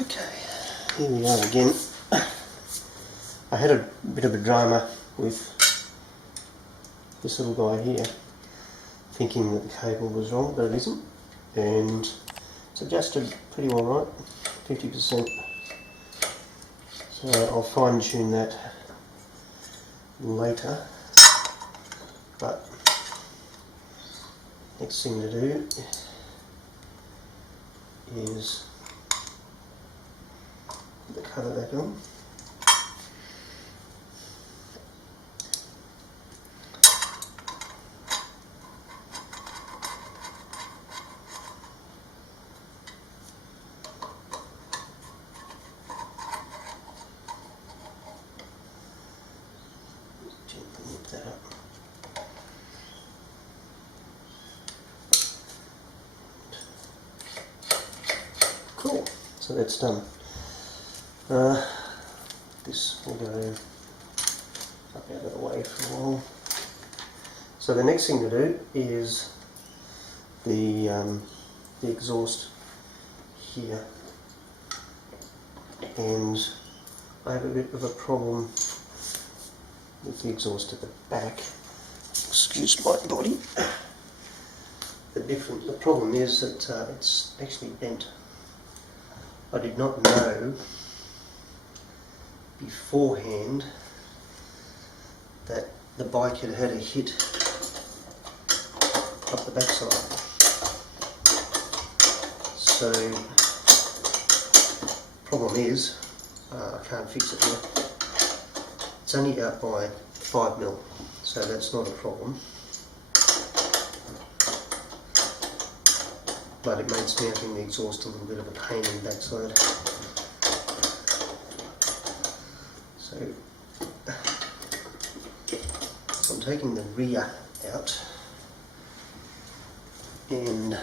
Okay, here we are again. I had a bit of a drama with this little guy here, thinking that the cable was wrong, but it isn't, and it's adjusted pretty well right, 50%. So I'll fine tune that later, but next thing to do is put the cover back on. Gently nip that up. Cool, so that's done. This will go up out of the way for a while. So the next thing to do is the exhaust here, and I have a bit of a problem with the exhaust at the back. Excuse my body. The problem is that it's actually bent. I did not know beforehand that the bike had had a hit up the backside. So, problem is, I can't fix it here. It's only out by 5mm, so that's not a problem. But it makes mounting the exhaust a little bit of a pain in the backside. So I'm taking the rear out, and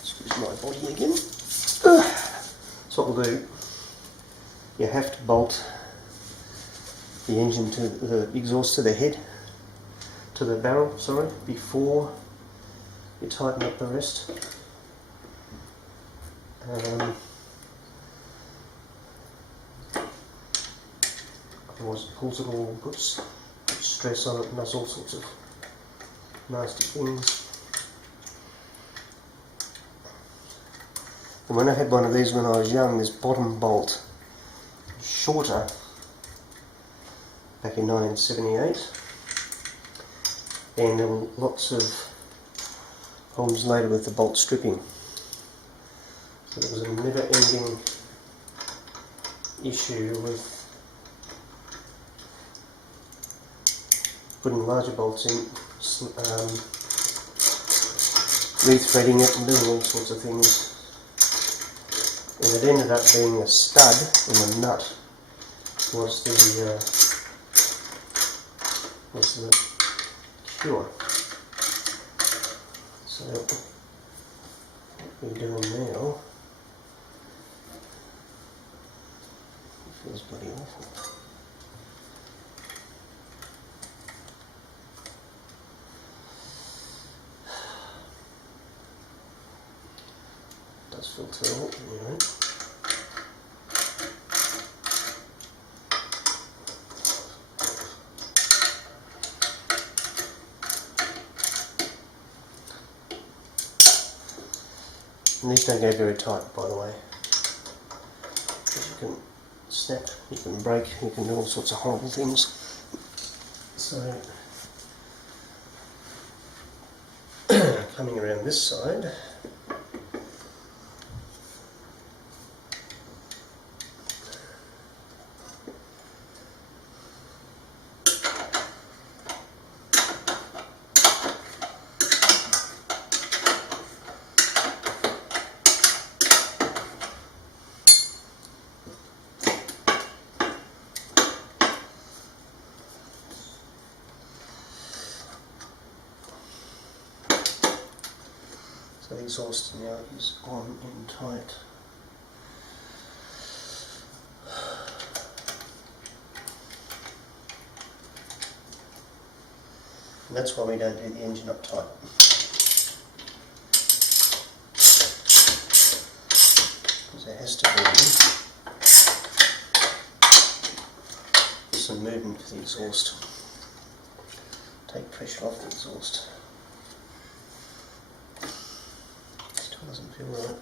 excuse my body again. So what we'll do, you have to bolt the engine to the exhaust to the head, to the barrel, sorry, before you tighten up the rest. Otherwise it pulls it all, puts stress on it, and does all sorts of nasty things. And when I had one of these when I was young, this bottom bolt was shorter back in 1978, and there were lots of problems later with the bolt stripping. So there was a never-ending issue with putting larger bolts in, rethreading it and doing all sorts of things. And it ended up being a stud, and the nut was the cure. So what we're doing now, it feels bloody awful. It does feel terrible, anyway. And these don't go very tight, by the way, because you can snap, you can break, you can do all sorts of horrible things. So, coming around this side, so the exhaust now is on and tight. And that's why we don't do the engine up tight. Because there has to be some movement with the exhaust. Take pressure off the exhaust. Still doesn't feel right.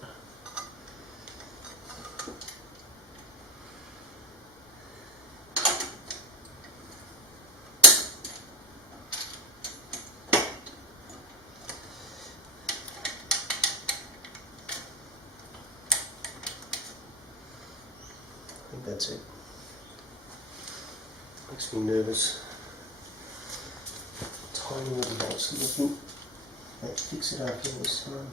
I think that's it. Makes me nervous. Tiny little bolts looking. Let's fix it up here this time.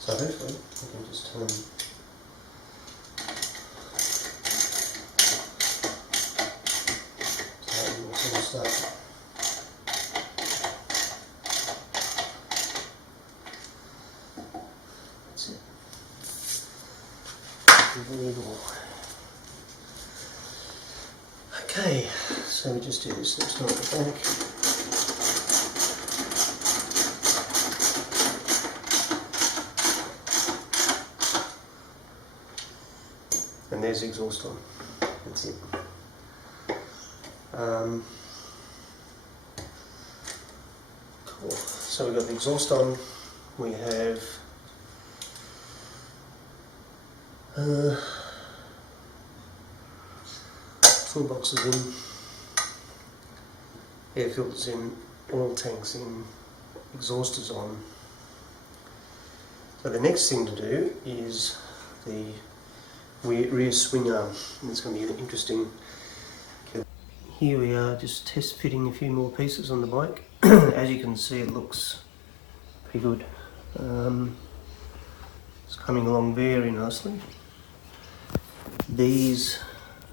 So hopefully we can just start. That's it. Unbelievable. Okay, so we just do this next time at the back. And there's the exhaust on. That's it. Cool. So we've got the exhaust on. We have toolboxes in, air filters in, oil tanks in, exhausters on. So the next thing to do is the rear swing arm, and it's going to be interesting. Here we are, just test fitting a few more pieces on the bike. As you can see, it looks pretty good. It's coming along very nicely. These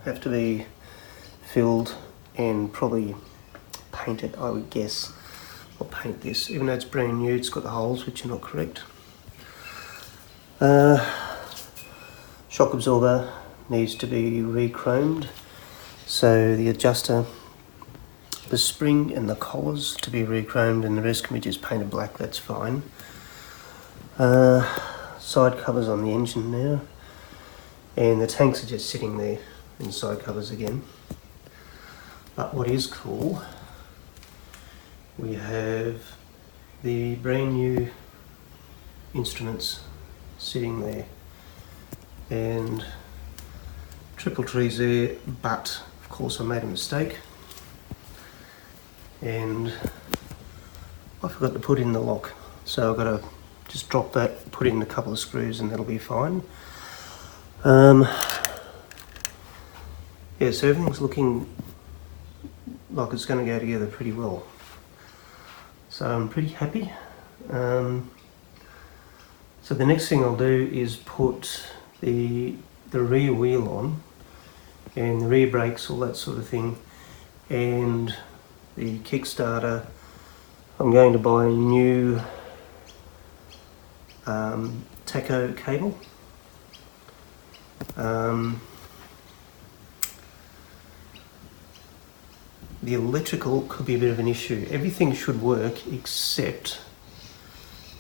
have to be filled and probably painted, I would guess. I'll paint this, even though it's brand new, it's got the holes which are not correct. Shock absorber needs to be re-chromed, so the adjuster, the spring and the collars to be re-chromed, and the rest can be just painted black, that's fine. Side covers on the engine now, and the tanks are just sitting there in side covers again. But what is cool, we have the brand new instruments sitting there, and triple trees there, but of course I made a mistake and I forgot to put in the lock, so I've got to just drop that, put in a couple of screws, and that'll be fine. Yeah, so everything's looking like it's going to go together pretty well, so I'm pretty happy. So the next thing I'll do is put the rear wheel on, and the rear brakes, all that sort of thing, and the Kickstarter. I'm going to buy a new tacho cable. The electrical could be a bit of an issue. Everything should work except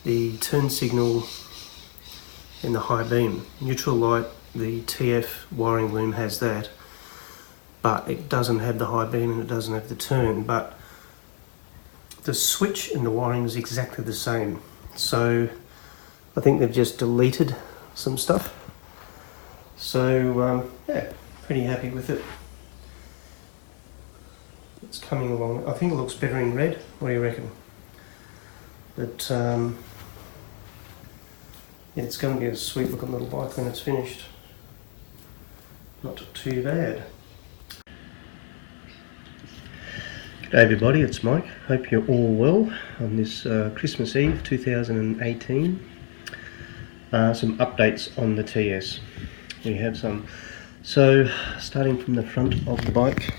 the turn signal and the high beam. Neutral light, the TF wiring loom has that, but it doesn't have the high beam and it doesn't have the turn. But the switch and the wiring is exactly the same. So I think they've just deleted some stuff. So yeah, pretty happy with it. It's coming along. I think it looks better in red. What do you reckon? But yeah, it's going to be a sweet looking little bike when it's finished. Not too bad. G'day everybody, it's Mike. Hope you're all well on this Christmas Eve 2018. Some updates on the TS. We have some. So starting from the front of the bike,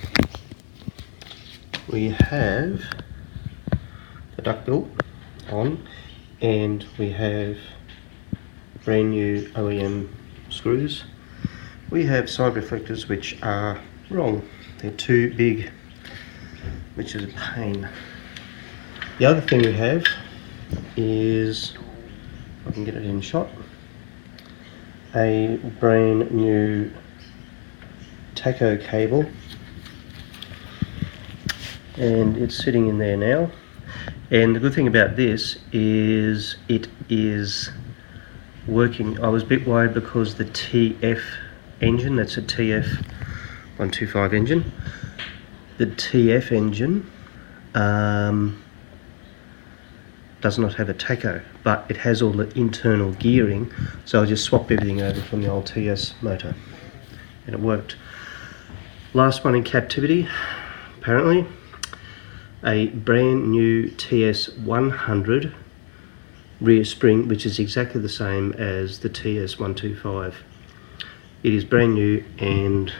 we have the duck bill on, and we have brand new OEM screws. We have side reflectors which are wrong. They're too big, which is a pain. The other thing we have is, if I can get it in shot, a brand new tacho cable, and it's sitting in there now. And the good thing about this is it is working. I was a bit worried because the TF engine, that's a TF 125 engine, the TF engine does not have a tacho, but it has all the internal gearing, so I just swapped everything over from the old TS motor and it worked. Last one in captivity, apparently, a brand new TS 100 rear spring, which is exactly the same as the TS 125. It is brand new and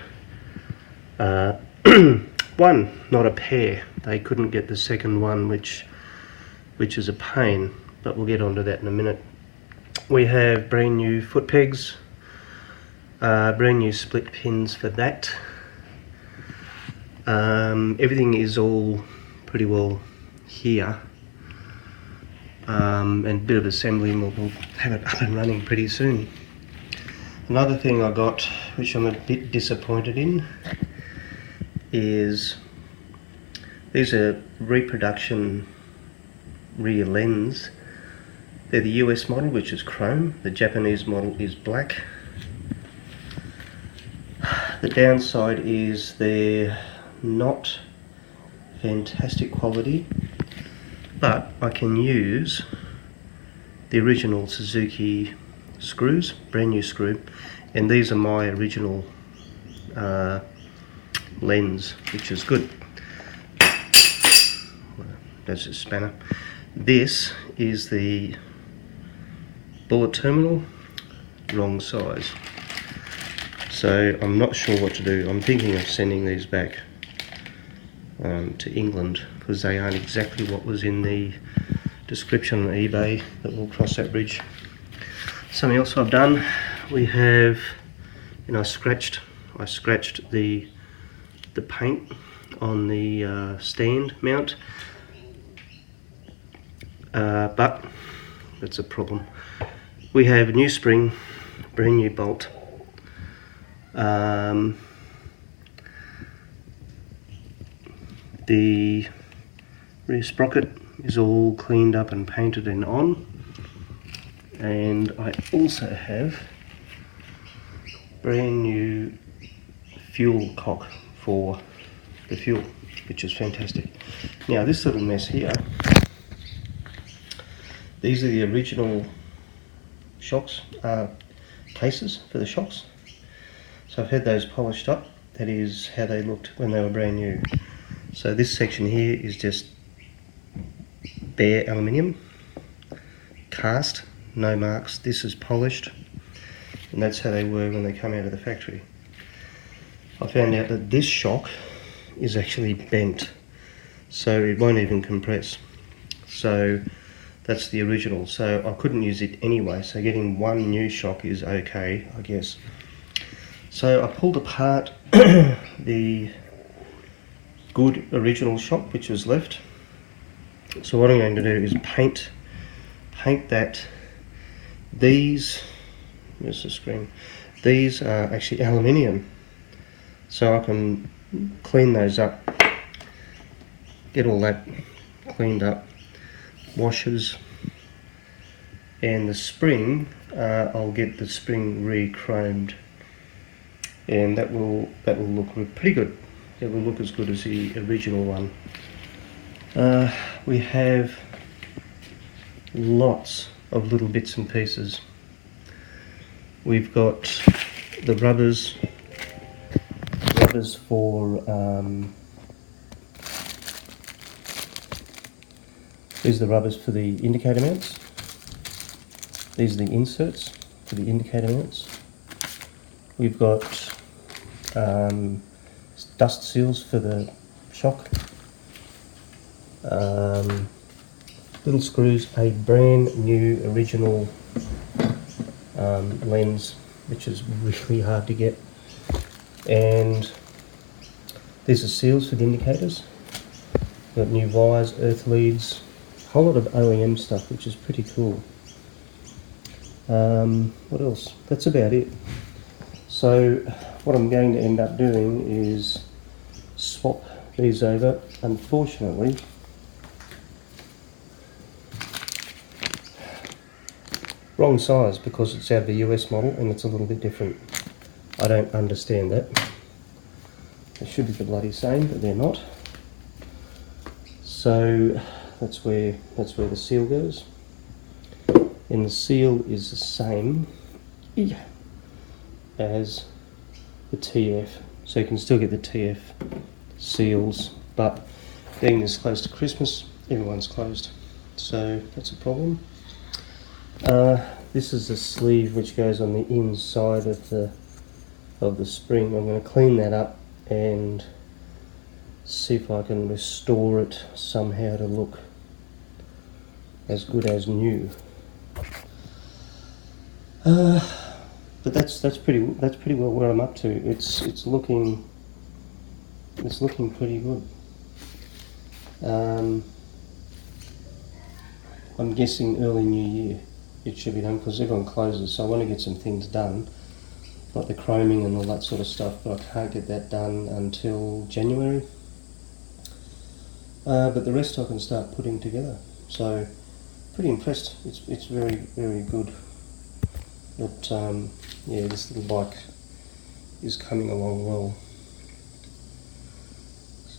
one, not a pair. They couldn't get the second one, which is a pain, but we'll get onto that in a minute. We have brand new foot pegs, brand new split pins for that. Everything is all pretty well here, and a bit of assembly, and we'll have it up and running pretty soon. Another thing I got, which I'm a bit disappointed in, is these are reproduction rear lens. They're the US model, which is chrome. The Japanese model is black. The downside is they're not fantastic quality, but I can use the original Suzuki screws, brand new screw, and these are my original lens, which is good. That's a spanner. This is the bullet terminal, wrong size. So I'm not sure what to do. I'm thinking of sending these back to England, because they aren't exactly what was in the description on eBay, but we'll cross that bridge. Something else I've done, we have, and I scratched the paint on the stand mount, but that's a problem. We have a new spring, brand new bolt, the rear sprocket is all cleaned up and painted and on, and I also have brand new fuel cock for the fuel, which is fantastic. Now this little mess here, these are the original shocks, cases for the shocks. So I've had those polished up. That is how they looked when they were brand new. So this section here is just bare aluminium, cast, no marks. This is polished, and that's how they were when they come out of the factory. I found out that this shock is actually bent, so it won't even compress. So that's the original, so I couldn't use it anyway, so getting one new shock is okay, I guess. So I pulled apart the good original shock which was left. So what I'm going to do is paint that. These, where's the screen? These are actually aluminium, so I can clean those up, get all that cleaned up, washers, and the spring, I'll get the spring re-chromed, and that will look pretty good. It will look as good as the original one. We have lots of little bits and pieces. We've got the rubbers for these are the rubbers for the indicator mounts. These are the inserts for the indicator mounts. We've got dust seals for the shock. Little screws, a brand new original lens, which is really hard to get. And these are seals for the indicators. Got new wires, earth leads, a whole lot of OEM stuff, which is pretty cool. What else? That's about it. So what I'm going to end up doing is swap these over. Unfortunately, wrong size, because it's out of the US model and it's a little bit different. I don't understand that. They should be the bloody same, but they're not. So that's where the seal goes. And the seal is the same as the TF. So you can still get the TF seals, but being this close to Christmas, everyone's closed. So that's a problem. This is the sleeve which goes on the inside of the spring. I'm going to clean that up and see if I can restore it somehow to look as good as new. But that's pretty well where I'm up to. It's looking pretty good. I'm guessing early New Year it should be done, because everyone closes, so I want to get some things done, like the chroming and all that sort of stuff, but I can't get that done until January. But the rest I can start putting together, so pretty impressed. It's very, very good. But yeah, this little bike is coming along well.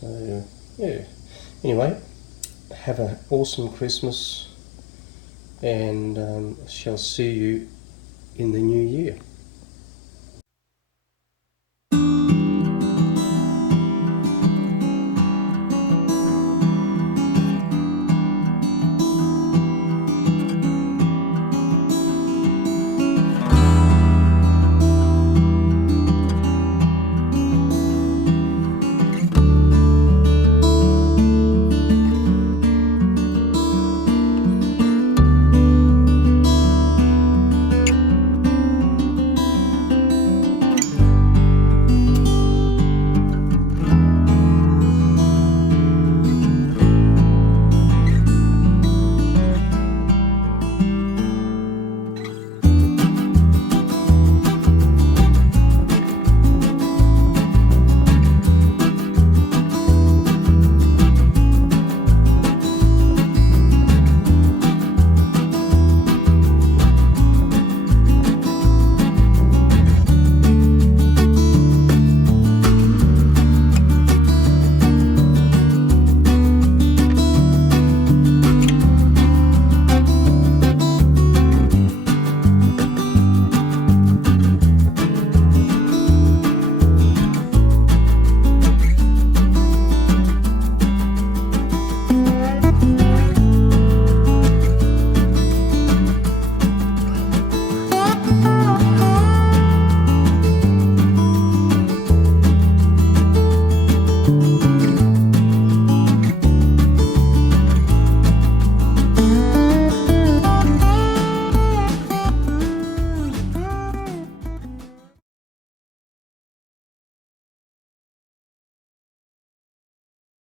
So yeah, anyway, have an awesome Christmas, and shall see you in the new year.